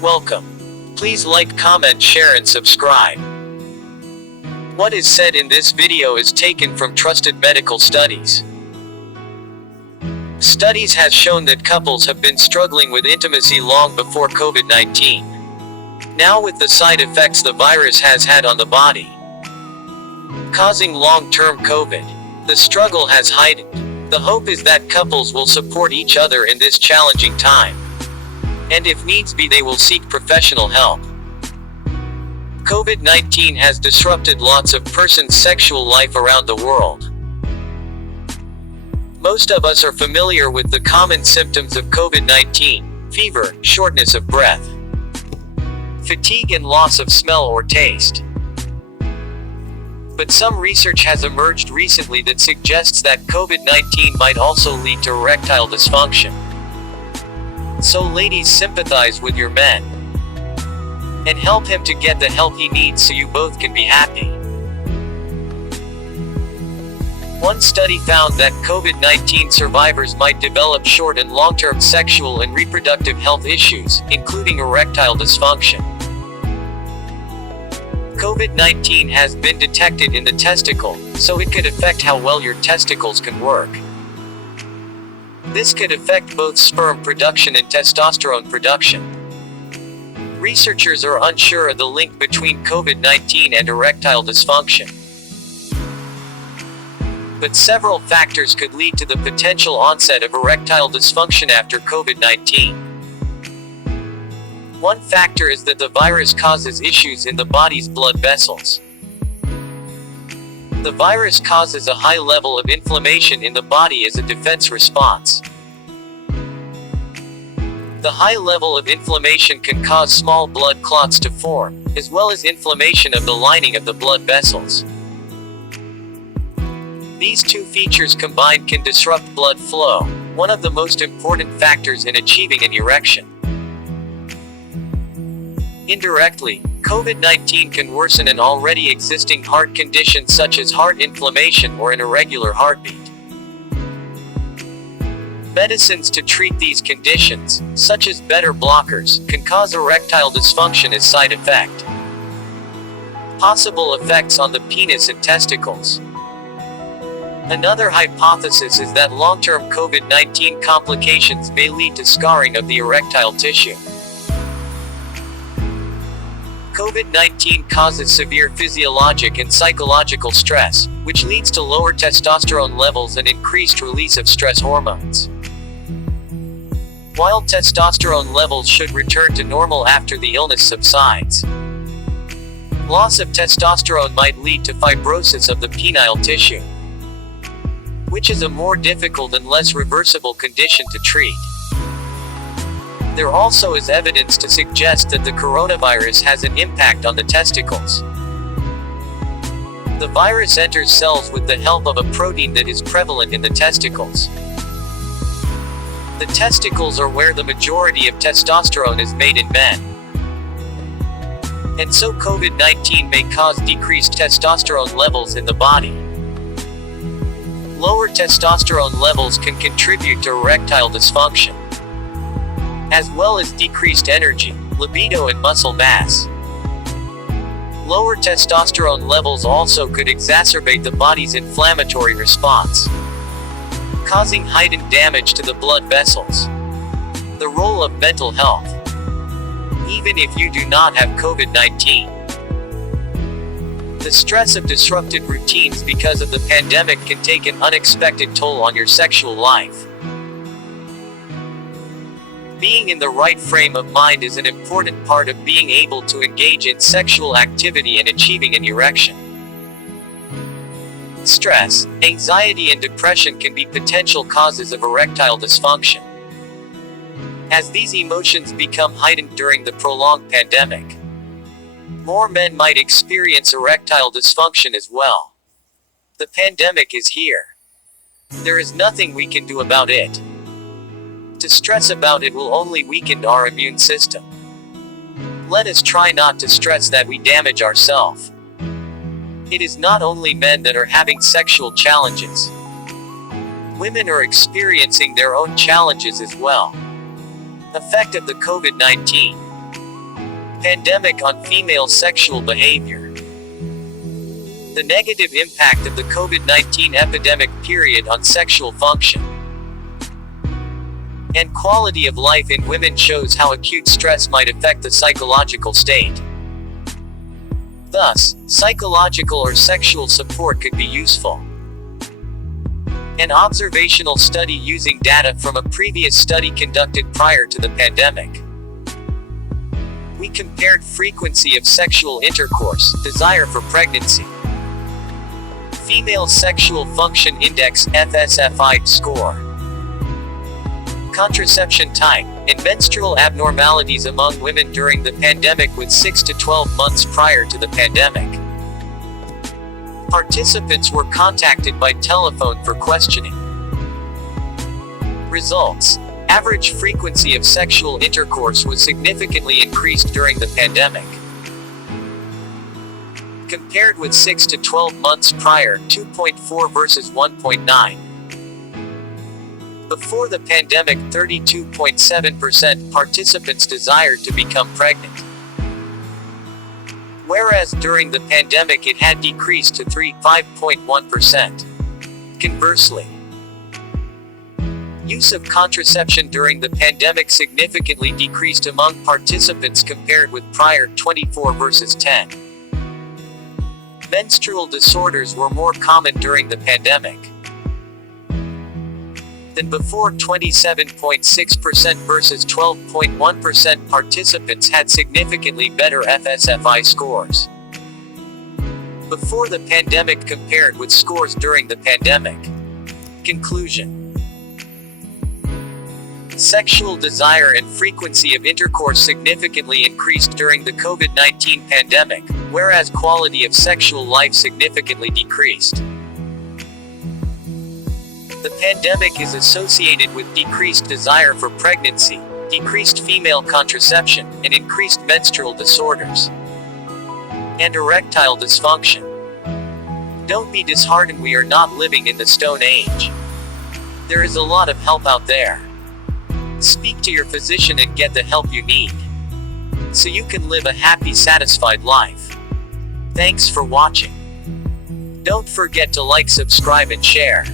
Welcome. Please like, comment, share and subscribe. What is said in this video is taken from trusted medical studies. Studies has shown that couples have been struggling with intimacy long before COVID-19. Now with the side effects the virus has had on the body, causing long-term COVID, the struggle has heightened. The hope is that couples will support each other in this challenging time, and if needs be they will seek professional help. COVID-19 has disrupted lots of persons' sexual life around the world. Most of us are familiar with the common symptoms of COVID-19: fever, shortness of breath, fatigue and loss of smell or taste. But some research has emerged recently that suggests that COVID-19 might also lead to erectile dysfunction. So ladies, sympathize with your men and help him to get the help he needs so you both can be happy. One study found that COVID-19 survivors might develop short and long-term sexual and reproductive health issues, including erectile dysfunction. COVID-19 has been detected in the testicle, so it could affect how well your testicles can work. This could affect both sperm production and testosterone production. Researchers are unsure of the link between COVID-19 and erectile dysfunction, but several factors could lead to the potential onset of erectile dysfunction after COVID-19. One factor is that the virus causes issues in the body's blood vessels. The virus causes a high level of inflammation in the body as a defense response. The high level of inflammation can cause small blood clots to form, as well as inflammation of the lining of the blood vessels. These two features combined can disrupt blood flow, one of the most important factors in achieving an erection. Indirectly, COVID-19 can worsen an already existing heart condition such as heart inflammation or an irregular heartbeat. Medicines to treat these conditions, such as beta blockers, can cause erectile dysfunction as side effect. Possible effects on the penis and testicles. Another hypothesis is that long-term COVID-19 complications may lead to scarring of the erectile tissue. COVID-19 causes severe physiologic and psychological stress, which leads to lower testosterone levels and increased release of stress hormones. While testosterone levels should return to normal after the illness subsides, loss of testosterone might lead to fibrosis of the penile tissue, which is a more difficult and less reversible condition to treat. There also is evidence to suggest that the coronavirus has an impact on the testicles. The virus enters cells with the help of a protein that is prevalent in the testicles. The testicles are where the majority of testosterone is made in men. And so COVID-19 may cause decreased testosterone levels in the body. Lower testosterone levels can contribute to erectile dysfunction, as well as decreased energy, libido and muscle mass. Lower testosterone levels also could exacerbate the body's inflammatory response, causing heightened damage to the blood vessels. The role of mental health. Even if you do not have COVID-19, the stress of disrupted routines because of the pandemic can take an unexpected toll on your sexual life. Being in the right frame of mind is an important part of being able to engage in sexual activity and achieving an erection. Stress, anxiety and depression can be potential causes of erectile dysfunction, as these emotions become heightened during the prolonged pandemic. More men might experience erectile dysfunction as well. The pandemic is here. There is nothing we can do about it. To stress about it will only weaken our immune system. Let us try not to stress that we damage ourselves. It is not only men that are having sexual challenges. Women are experiencing their own challenges as well. Effect of the COVID-19. Pandemic on female sexual behavior. The negative impact of the COVID-19 epidemic period on sexual function and quality of life in women shows how acute stress might affect the psychological state. Thus, psychological or sexual support could be useful. An observational study using data from a previous study conducted prior to the pandemic. We compared frequency of sexual intercourse, desire for pregnancy, female sexual function index FSFI score, contraception type, and menstrual abnormalities among women during the pandemic with 6 to 12 months prior to the pandemic. Participants were contacted by telephone for questioning. Results. Average frequency of sexual intercourse was significantly increased during the pandemic. Compared with 6 to 12 months prior, 2.4 versus 1.9. Before the pandemic, 32.7% participants desired to become pregnant. Whereas during the pandemic it had decreased to 5.1%. Conversely, use of contraception during the pandemic significantly decreased among participants compared with prior 24 versus 10. Menstrual disorders were more common during the pandemic than before. 27.6% versus 12.1% participants had significantly better FSFI scores before the pandemic compared with scores during the pandemic. Conclusion. Sexual desire and frequency of intercourse significantly increased during the COVID-19 pandemic, whereas quality of sexual life significantly decreased. The pandemic is associated with decreased desire for pregnancy, decreased female contraception, and increased menstrual disorders and erectile dysfunction. Don't be disheartened, we are not living in the Stone Age. There is a lot of help out there. Speak to your physician and get the help you need, so you can live a happy, satisfied life. Thanks for watching. Don't forget to like, subscribe, and share.